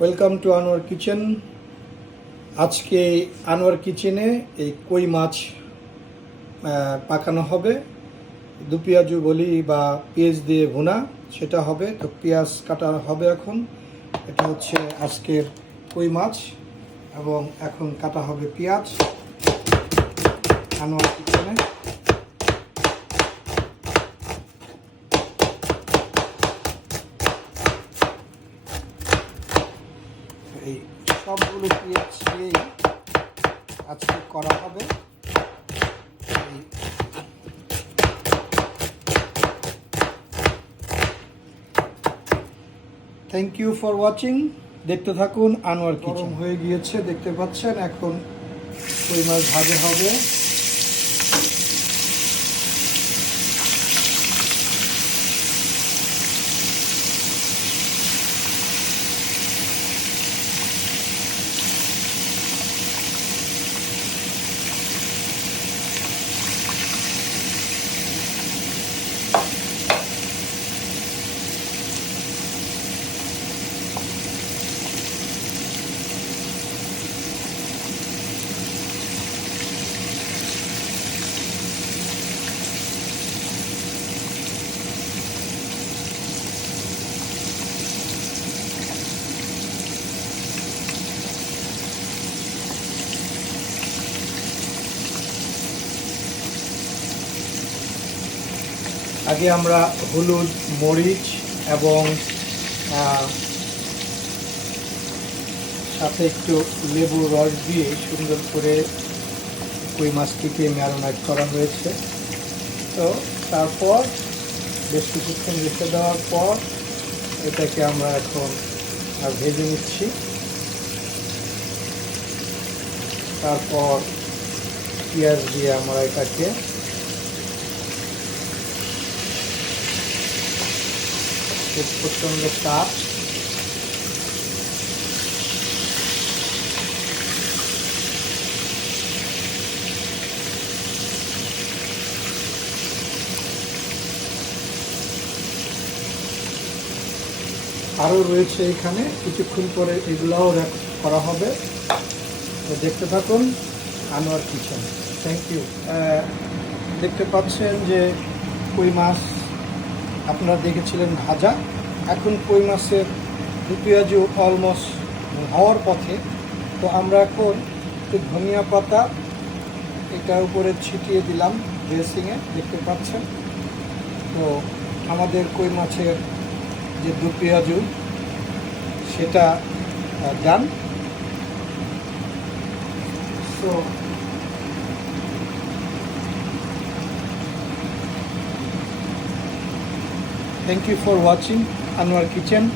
Welcome to Anwar kitchen আজকে আনোয়ার কিচেনে এই কই মাছ পাকানো হবে। দু পেঁয়াজু বলি বা পেঁয়াজ দিয়ে ভুনা, সেটা হবে। তো পেঁয়াজ কাটা হবে এখন। এটা হচ্ছে আজকের কই মাছ এবং এখন কাটা হবে পেঁয়াজ। আনোয়ার কিচেনে এই সবগুলো পেঁয়াজ দিয়েই আজকে করা হবে। থ্যাংক ইউ ফর ওয়াচিং দেখতে থাকুন আনোয়ার গরম হয়ে গিয়েছে দেখতে পাচ্ছেন এখন কই মাছ ভাজা হবে? আগে আমরা হলুদ, মরিচ এবং সাথে একটু লেবুর রস দিয়ে সুন্দর করে কই মাছটিকে ম্যারিনেট করা হয়েছে। তো তারপর বেশ কিছুক্ষণ রেখে দেওয়ার পর এটাকে আমরা এখন ভেজে নিচ্ছি। তারপর পেঁয়াজ দিয়ে আমরা এটাকে খুব প্রচণ্ড তাপ। আরও রয়েছে এখানে, কিছুক্ষণ পরে এগুলাও করা হবে। দেখতে থাকুন, আনোয়ার কিচেন। থ্যাংক ইউ দেখতে পাচ্ছেন যে কই মাছ আপনারা দেখেছিলেন ভাজা। এখন কই মাছের দু পেঁয়াজু অলমোস্ট হওয়ার পথে। তো আমরা এখন একটু ধনিয়া পাতা এটার উপরে ছিটিয়ে দিলাম ড্রেসিংয়ে দেখতে পাচ্ছেন। তো আমাদের কই মাছের যে দু পেঁয়াজু সেটা done so thank you for watching Anwar kitchen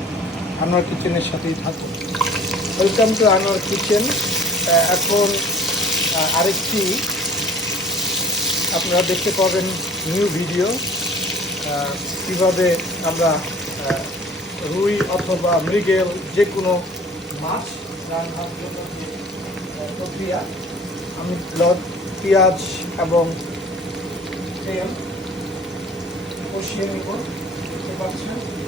Anwar কিচেনের সাথেই থাকুন। ওয়েলকাম টু আনোয়ার কিচেন এখন আরেকটি, আপনারা দেখতে পাবেন নিউ ভিডিও কীভাবে আমরা রুই অথবা মৃগেল যে কোনো মাছ রান্নার জন্য প্রক্রিয়া, আমি ল- পেঁয়াজ এবং তেল কষিয়ে নেব। পাচ্ছেন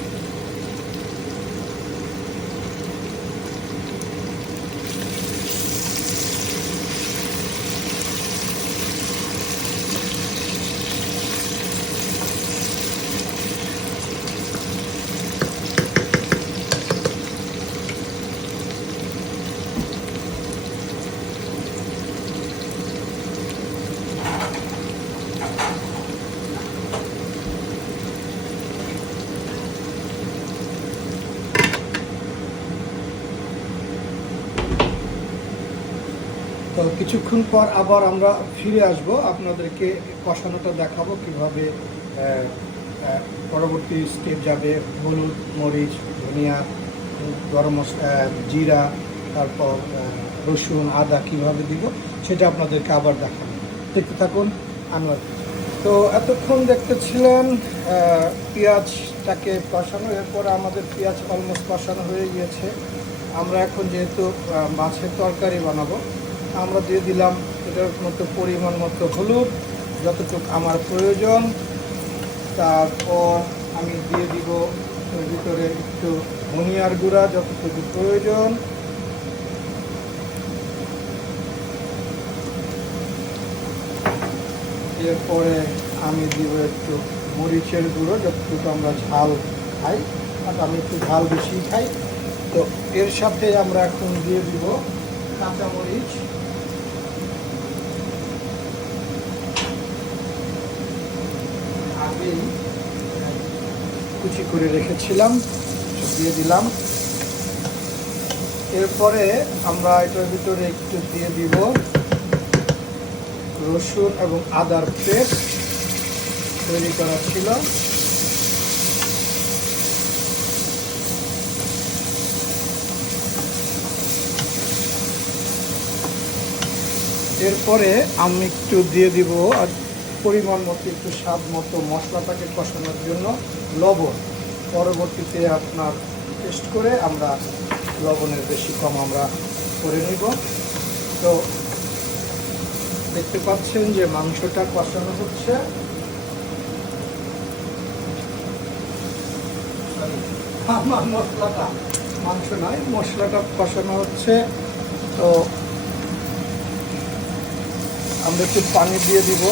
তো কিছুক্ষণ পর আবার আমরা ফিরে আসব। আপনাদেরকে কষানোটা দেখাবো কীভাবে পরবর্তী স্টেপ যাবে। হলুদ, মরিচ, ধনিয়া, গরম জিরা, তারপর রসুন, আদা কীভাবে দিব সেটা আপনাদেরকে আবার দেখাবো। দেখতে থাকুন, আনোয়ার। তো এতক্ষণ দেখতেছিলেন পেঁয়াজটাকে কষানো। এরপর আমাদের পেঁয়াজ অলমোস্ট কষানো হয়ে গিয়েছে। আমরা এখন যেহেতু মাছের তরকারি বানাবো আমরা দিয়ে দিলাম, এটার মতো পরিমাণ মতো হলুদ, যতটুকু আমার প্রয়োজন, তারপর আমি দিয়ে দিব ভিতরে একটু ধনিয়ার গুঁড়া, যতটুকু প্রয়োজন। এরপরে আমি দিব একটু মরিচের গুঁড়ো, যতটুকু আমরা ঝাল খাই, আর আমি একটু ঝাল বেশি খাই। তো এর সাথে আমরা এখন দিয়ে দিব কাঁচামরিচ। কুচি করে রেখেছিলাম দিয়ে দিলাম। এরপরে আমরা এটার ভিতরে একটু দিয়ে দিব রসুন এবং আদার পেস্ট তৈরি করা ছিল। এরপরে আমি একটু দিয়ে দিব আর পরিমাণ মতো একটু স্বাদ মতো মশলাটাকে কষানোর জন্য লবণ। পরবর্তীতে আপনার টেস্ট করে আমরা লবণের বেশি কম আমরা করে নিব। তো দেখতে পাচ্ছেন যে মাংসটা কষানো হচ্ছে। আমার মশলাটা, মাংস নয়, মশলাটা কষানো হচ্ছে। তো আমরা একটু পানি দিয়ে দিব।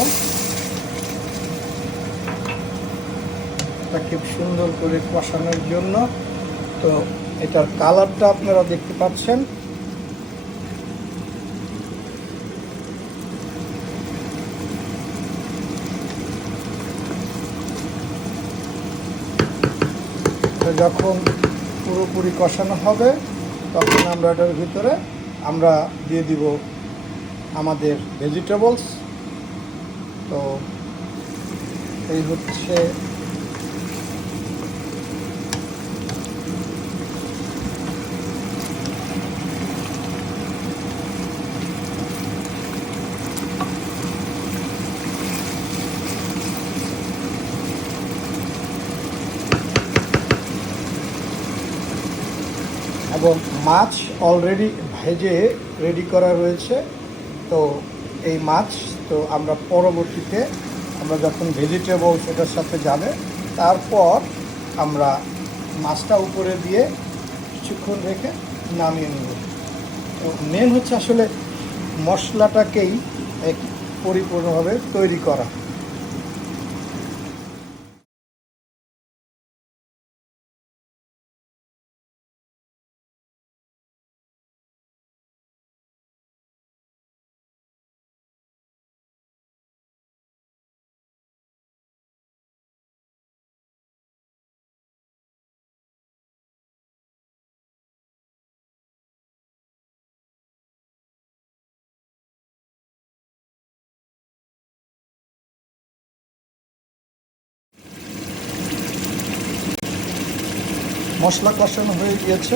তাকে সুন্দর করে কষানোর জন্য। তো এটার কালারটা আপনারা দেখতে পাচ্ছেন। যখন পুরোপুরি কষানো হবে, তখন আমরা এটার ভিতরে আমরা দিয়ে দিব আমাদের ভেজিটেবলস তো এই হচ্ছে এবং মাছ অলরেডি ভেজে রেডি করা রয়েছে। তো এই মাছ, তো আমরা পরবর্তীতে, আমরা যখন ভেজিটেবল সেটার সাথে যাবে, তারপর আমরা মাছটা উপরে দিয়ে কিছুক্ষণ রেখে নামিয়ে নেব। তো মেন হচ্ছে আসলে মশলাটাকেই এক পরিপূর্ণভাবে তৈরি করা। মশলা কষানো হয়ে গিয়েছে।